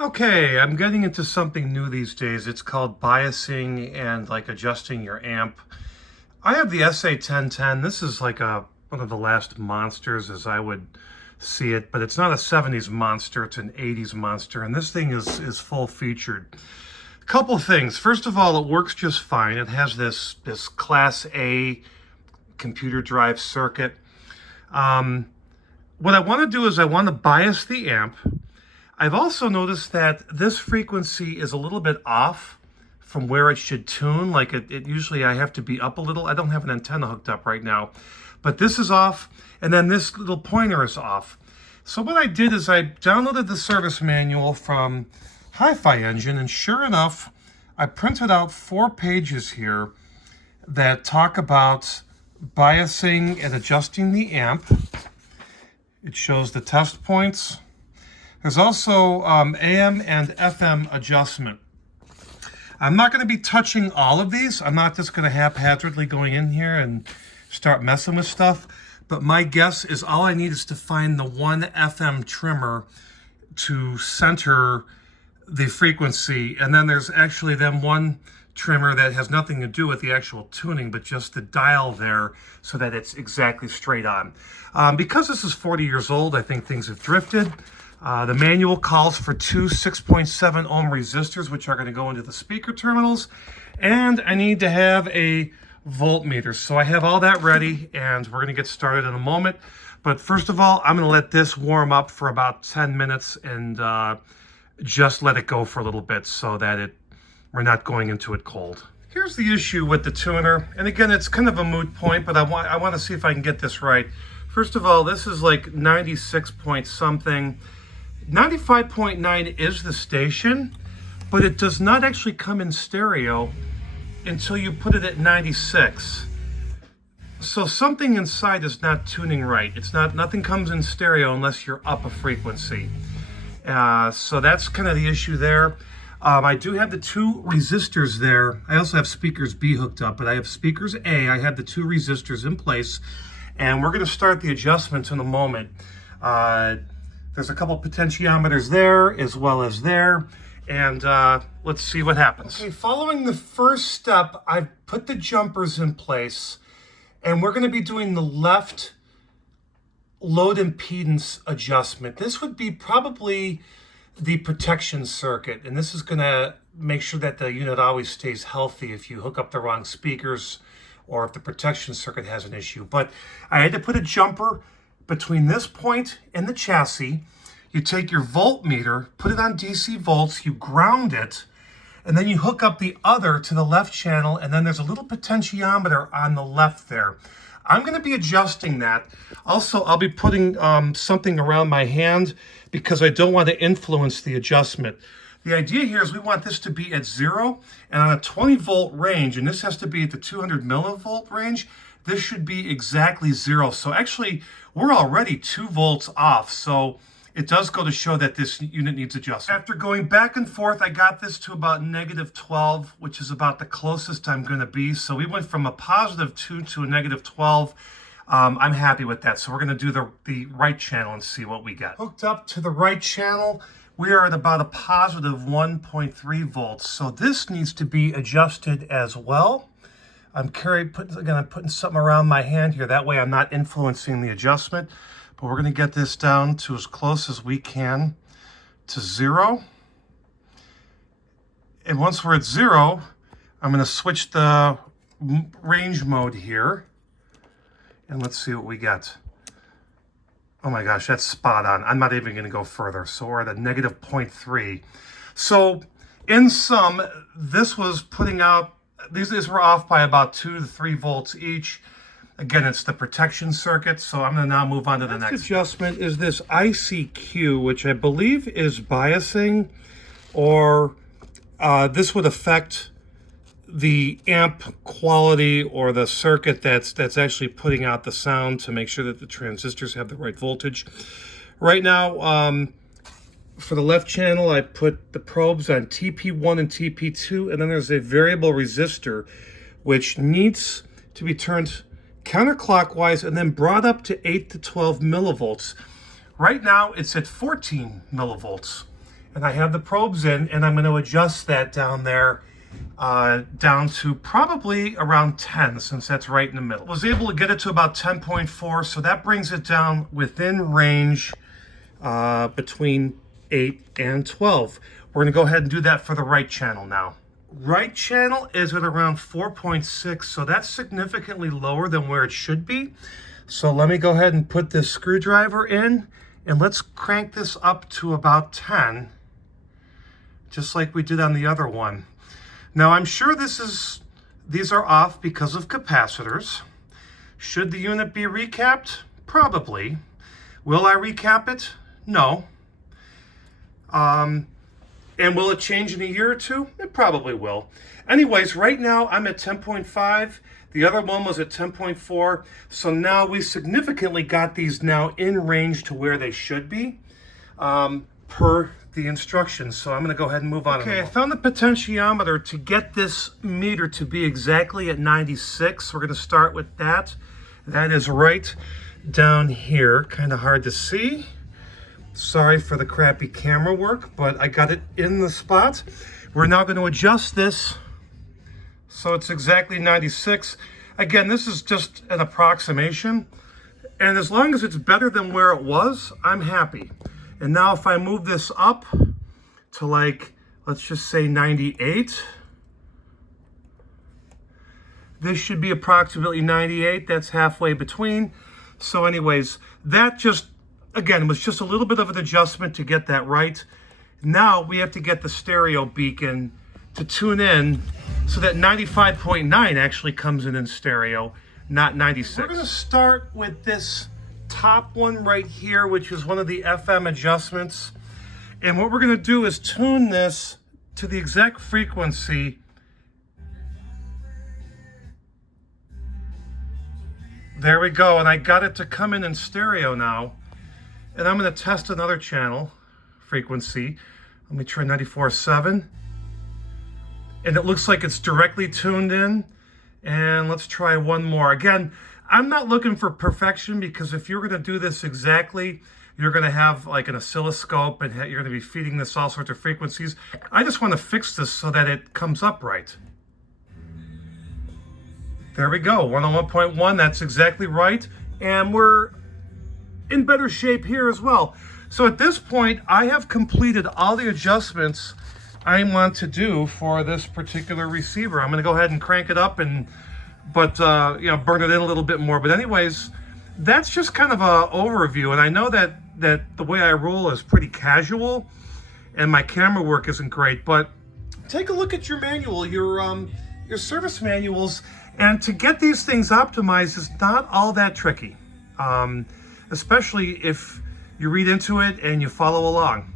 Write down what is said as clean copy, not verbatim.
Okay, I'm getting into something new these days. It's called biasing and like adjusting your amp. I have the SA-1010. This is like one of the last monsters as I would see it, but it's not a 70s monster, it's an 80s monster, and this thing is full featured. A couple things. First of all, it works just fine. It has this Class A computer drive circuit. What I want to do is I want to bias the amp. I've also noticed that this frequency is a little bit off from where it should tune. Like it usually I have to be up a little. I don't have an antenna hooked up right now, but this is off, and then this little pointer is off. So what I did is I downloaded the service manual from Hi-Fi Engine, and sure enough, I printed out 4 pages here that talk about biasing and adjusting the amp. It shows the test points. There's also AM and FM adjustment. I'm not going to be touching all of these. I'm not just going to haphazardly going in here and start messing with stuff. But my guess is all I need is to find the one FM trimmer to center the frequency. And then there's actually then one trimmer that has nothing to do with the actual tuning, but just the dial there so that it's exactly straight on. Because this is 40 years old, I think things have drifted. The manual calls for 2 6.7 ohm resistors, which are going to go into the speaker terminals. And I need to have a voltmeter. So I have all that ready, and we're going to get started in a moment. But first of all, I'm going to let this warm up for about 10 minutes and just let it go for a little bit so that we're not going into it cold. Here's the issue with the tuner. And again, it's kind of a moot point, but I want to see if I can get this right. First of all, this is like 96 point something. 95.9 is the station, but it does not actually come in stereo until you put it at 96. So something inside is not tuning right. Nothing comes in stereo unless you're up a frequency. So that's kind of the issue there. I do have the 2 resistors there. I also have speakers B hooked up, but I have speakers A. I have the 2 resistors in place, and we're going to start the adjustments in a moment. There's a couple potentiometers there as well as there, and let's see what happens. Okay, following the first step, I've put the jumpers in place, and we're going to be doing the left load impedance adjustment. This would be probably the protection circuit, and this is going to make sure that the unit always stays healthy if you hook up the wrong speakers or if the protection circuit has an issue. But I had to put a jumper between this point and the chassis. You take your voltmeter, put it on DC volts, you ground it, and then you hook up the other to the left channel, and then there's a little potentiometer on the left there. I'm going to be adjusting that. Also, I'll be putting something around my hand because I don't want to influence the adjustment. The idea here is we want this to be at 0 and on a 20 volt range, and this has to be at the 200 millivolt range. This should be exactly 0. So actually, we're already 2 volts off. So it does go to show that this unit needs adjustment. After going back and forth, I got this to about -12, which is about the closest I'm going to be. So we went from a +2 to a -12. I'm happy with that. So we're going to do the right channel and see what we get. Hooked up to the right channel, we are at about a +1.3 volts. So this needs to be adjusted as well. I'm putting something around my hand here. That way I'm not influencing the adjustment. But we're going to get this down to as close as we can to 0. And once we're at 0, I'm going to switch the range mode here. And let's see what we get. Oh my gosh, that's spot on. I'm not even going to go further. So we're at a -0.3. So in sum, this was putting out, these were off by about 2 to 3 volts each. Again, it's the protection circuit, so I'm going to now move on to the next adjustment is this ICQ, which I believe is biasing, or this would affect the amp quality or the circuit that's actually putting out the sound to make sure that the transistors have the right voltage. Right now, for the left channel, I put the probes on TP1 and TP2, and then there's a variable resistor, which needs to be turned counterclockwise and then brought up to 8 to 12 millivolts. Right now, it's at 14 millivolts. And I have the probes in, and I'm going to adjust that down there down to probably around 10, since that's right in the middle. I was able to get it to about 10.4, so that brings it down within range between 8 and 12. We're going to go ahead and do that for the right channel now. Right channel is at around 4.6, so that's significantly lower than where it should be. So let me go ahead and put this screwdriver in, and let's crank this up to about 10, just like we did on the other one. Now I'm sure these are off because of capacitors. Should the unit be recapped? Probably. Will I recap it? No. And will it change in a year or two? It probably will. Anyways, right now I'm at 10.5. The other one was at 10.4. So now we significantly got these now in range to where they should be per the instructions. So I'm going to go ahead and move on. Okay, I found the potentiometer to get this meter to be exactly at 96. We're going to start with that. That is right down here. Kind of hard to see. Sorry for the crappy camera work, but I got it in the spot. We're now going to adjust this so it's exactly 96. Again, this is just an approximation, and as long as it's better than where it was, I'm happy. And now if I move this up to, like, let's just say 98, this should be approximately 98. That's halfway between. So anyways, that just, again, was just a little bit of an adjustment to get that right. Now we have to get the stereo beacon to tune in so that 95.9 actually comes in stereo, not 96. We're going to start with this top one right here, which is one of the FM adjustments. And what we're going to do is tune this to the exact frequency there we go, and I got it to come in stereo now. And I'm going to test another channel frequency. Let me try 94.7. And it looks like it's directly tuned in. And let's try one more. Again, I'm not looking for perfection, because if you're going to do this exactly, you're going to have like an oscilloscope and you're going to be feeding this all sorts of frequencies. I just want to fix this so that it comes up right. There we go, 101.1, that's exactly right. And we're in better shape here as well. So at this point, I have completed all the adjustments I want to do for this particular receiver. I'm going to go ahead and crank it up and burn it in a little bit more. But anyways, that's just kind of an overview. And I know that the way I roll is pretty casual and my camera work isn't great, but take a look at your manual, your service manuals, and to get these things optimized is not all that tricky, especially if you read into it and you follow along.